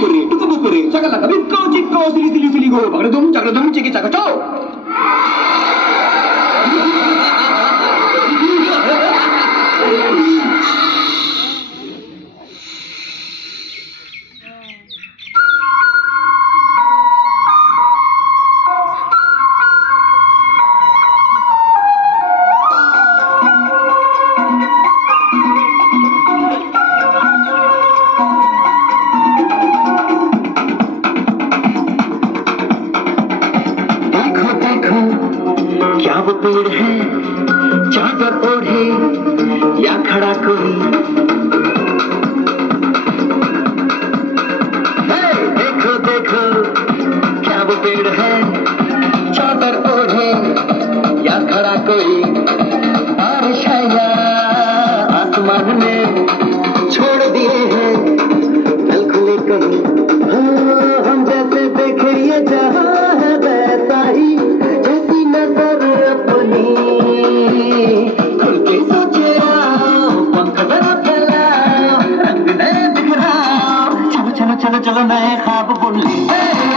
tukupukuri, chakalaka, bikko, chikko, sili, sili, go, chakradum, chiki, chakacho. क्या वो पेड़ है चादर ओढ़े या खड़ा कोई देखो देखो क्या वो पेड़ है चादर ओढ़े या खड़ा कोई बारिश है या आसमान में छोड़ दिए हैं नल खुले कहीं हम जैसे देखे ये जहां है वैसा ही चलो चलो नए ख्वाब बुन ले